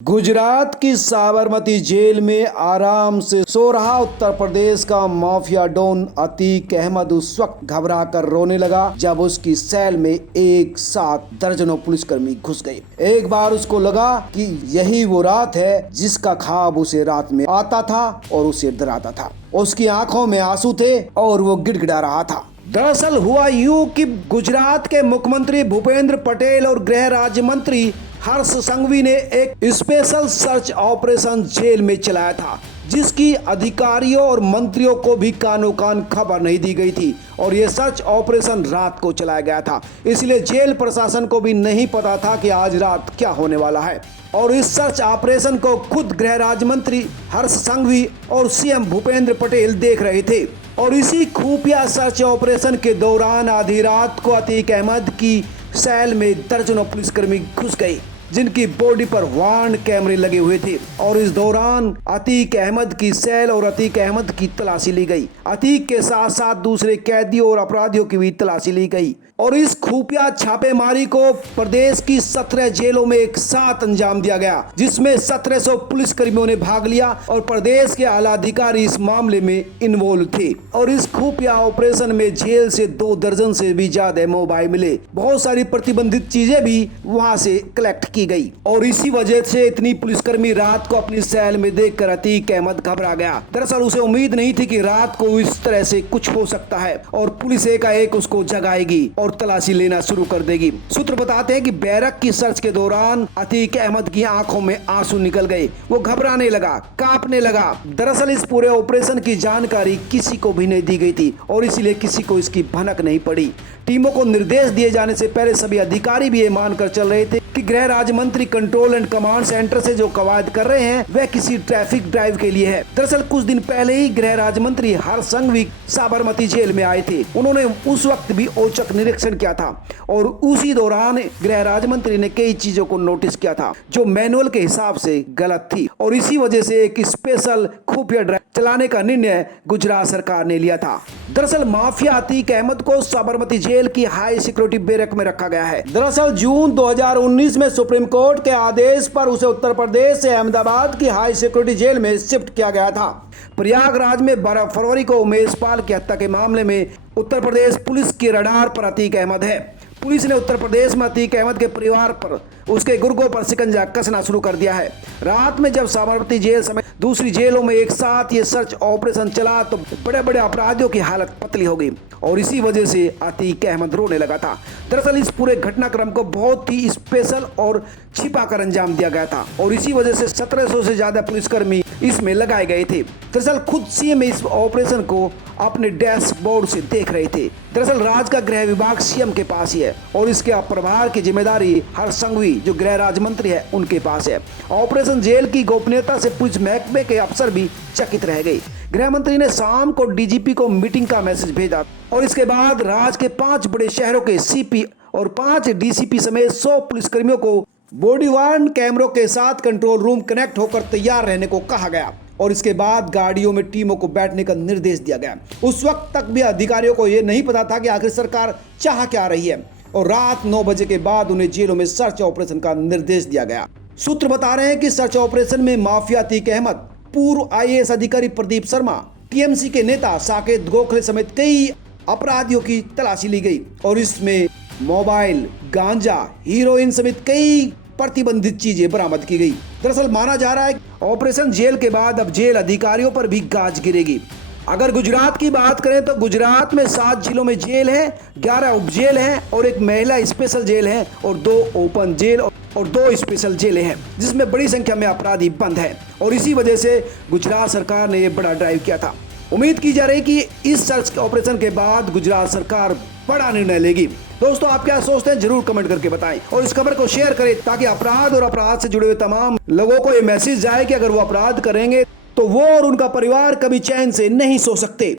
गुजरात की साबरमती जेल में आराम से सो रहा उत्तर प्रदेश का माफिया डॉन अतीक अहमद उस वक्त घबरा कर रोने लगा जब उसकी सेल में एक साथ दर्जनों पुलिसकर्मी घुस गए। एक बार उसको लगा कि यही वो रात है जिसका ख्वाब उसे रात में आता था और उसे डराता था। उसकी आंखों में आंसू थे और वो गिड़गिड़ा रहा था। दरअसल हुआ यूं कि गुजरात के मुख्यमंत्री भूपेंद्र पटेल और गृह राज्य मंत्री हर्ष संघवी ने एक स्पेशल सर्च ऑपरेशन जेल में चलाया था, जिसकी अधिकारियों और मंत्रियों को भी कानो कान खबर नहीं दी गई थी और ये सर्च ऑपरेशन रात को चलाया गया था। इसलिए जेल प्रशासन को भी नहीं पता था कि आज रात क्या होने वाला है। और इस सर्च ऑपरेशन को खुद गृह राज्य मंत्री हर्ष संघवी और सीएम भूपेंद्र पटेल देख रहे थे। और इसी खुफिया सर्च ऑपरेशन के दौरान आधी रात को अतीक अहमद की सेल में दर्जनों पुलिसकर्मी घुस गए, जिनकी बॉडी पर वार्न कैमरे लगे हुए थे। और इस दौरान अतीक अहमद की सेल और अतीक अहमद की तलाशी ली गई। अतीक के साथ साथ दूसरे कैदियों और अपराधियों की भी तलाशी ली गई। और इस खुफिया छापेमारी को प्रदेश की 17 जेलों में एक साथ अंजाम दिया गया, जिसमें 1700 पुलिसकर्मियों ने भाग लिया और प्रदेश के आला अधिकारी इस मामले में इन्वॉल्व थे। और इस खुफिया ऑपरेशन में जेल से 2 दर्जन से भी ज्यादा मोबाइल मिले, बहुत सारी प्रतिबंधित चीजें भी वहां से कलेक्ट की गई। और इसी वजह से इतनी पुलिसकर्मी रात को अपनी सेल में देखकर अतीक अहमद घबरा गया। दरअसल उसे उम्मीद नहीं थी कि रात को इस तरह से कुछ हो सकता है और पुलिस एकाएक उसको जगाएगी और तलाशी लेना शुरू कर देगी। सूत्र बताते हैं कि बैरक की सर्च के दौरान अतीक अहमद की आंखों में आंसू निकल गए। वो घबराने लगा, कांपने लगा। दरअसल इस पूरे ऑपरेशन की जानकारी किसी को भी नहीं दी गई थी और इसीलिए किसी को इसकी भनक नहीं पड़ी। टीमों को निर्देश दिए जाने से पहले सभी अधिकारी भी ये मानकर चल रहे थे कि गृह राज्य मंत्री कंट्रोल एंड कमांड सेंटर से जो कवायद कर रहे हैं वह किसी ट्रैफिक ड्राइव के लिए है। दरअसल कुछ दिन पहले ही गृह राज्य मंत्री हर्ष संघवी साबरमती जेल में आए थे। उन्होंने उस वक्त भी औचक निरीक्षण किया था और उसी दौरान गृह राज्य मंत्री ने कई चीजों को नोटिस किया था जो मैनुअल के हिसाब से गलत थी। और इसी वजह से एक स्पेशल खुफिया ड्राइव चलाने का निर्णय गुजरात सरकार ने लिया था। दरअसल माफिया अतीक अहमद को साबरमती जेल की हाई सिक्योरिटी बैरक में रखा गया है। दरअसल जून 2019 में सुप्रीम कोर्ट के आदेश पर उसे उत्तर प्रदेश से अहमदाबाद की हाई सिक्योरिटी जेल में शिफ्ट किया गया था। प्रयागराज में 12 फरवरी को उमेश पाल की हत्या के मामले में उत्तर प्रदेश पुलिस के रडार पर अतीक अहमद है। पुलिस ने उत्तर प्रदेश में अतीक अहमद के परिवार पर उसके गुर्गों पर शिकंजा कसना शुरू कर दिया है। रात में जब साबरमती जेल समेत दूसरी जेलों में एक साथ ये सर्च ऑपरेशन चला तो बड़े बड़े अपराधियों की हालत पतली हो गई और इसी वजह से अतीक अहमद रोने लगा था। दरअसल इस पूरे घटनाक्रम को बहुत ही स्पेशल और छिपा कर अंजाम दिया गया था और इसी वजह से 1700 से ज्यादा पुलिसकर्मी इसमें लगाए गए थे। दरअसल खुद सीएम इस ऑपरेशन को अपने डैशबोर्ड से देख रहे थे। दरअसल राज्य का गृह विभाग सीएम के पास ही है और इसके प्रभार की जिम्मेदारी हर्ष संघवी जो गृह राज्य मंत्री है उनके पास है। ऑपरेशन जेल की गोपनीयता से पुलिस महकमे के अफसर भी चकित रह गए। गृह मंत्री ने शाम को डीजीपी को मीटिंग का मैसेज भेजा और इसके बाद राज्य के 5 बड़े शहरों के सीपी और 5 डीसीपी समेत 100 पुलिसकर्मियों को बॉडी वार्न कैमरों के साथ कंट्रोल रूम कनेक्ट होकर तैयार रहने को कहा गया और इसके बाद गाड़ियों में टीमों को बैठने का निर्देश दिया गया। उस वक्त तक भी अधिकारियों को यह नहीं पता था कि आखिर सरकार चाह क्या रही है और रात 9 बजे के बाद उन्हें जेलों में सर्च ऑपरेशन का निर्देश दिया गया। सूत्र बता रहे हैं कि सर्च ऑपरेशन में माफिया अतीक अहमद, पूर्व आईएएस अधिकारी प्रदीप शर्मा, टीएमसी के नेता साकेत गोखले समेत कई अपराधियों की तलाशी ली गई और इसमें मोबाइल, गांजा, हीरोइन समेत कई प्रतिबंधित चीजें बरामद की गई। दरअसल माना जा रहा है ऑपरेशन जेल के बाद अब जेल अधिकारियों पर भी गाज गिरेगी। अगर गुजरात की बात करें तो गुजरात में 7 जिलों में जेल है, 11 उप जेल है और एक महिला स्पेशल जेल है और 2 ओपन जेल और 2 स्पेशल जेलें हैं, जिसमें बड़ी संख्या में अपराधी बंद हैं। और इसी वजह से गुजरात सरकार ने यह बड़ा ड्राइव किया था। उम्मीद की जा रही कि इस सर्च ऑपरेशन के बाद गुजरात सरकार बड़ा निर्णय लेगी। दोस्तों, आप क्या सोचते हैं जरूर कमेंट करके बताएं और इस खबर को शेयर करें ताकि अपराध और अपराध से जुड़े हुए तमाम लोगों को ये मैसेज जाए कि अगर वो अपराध करेंगे तो वो और उनका परिवार कभी चैन से नहीं सो सकते।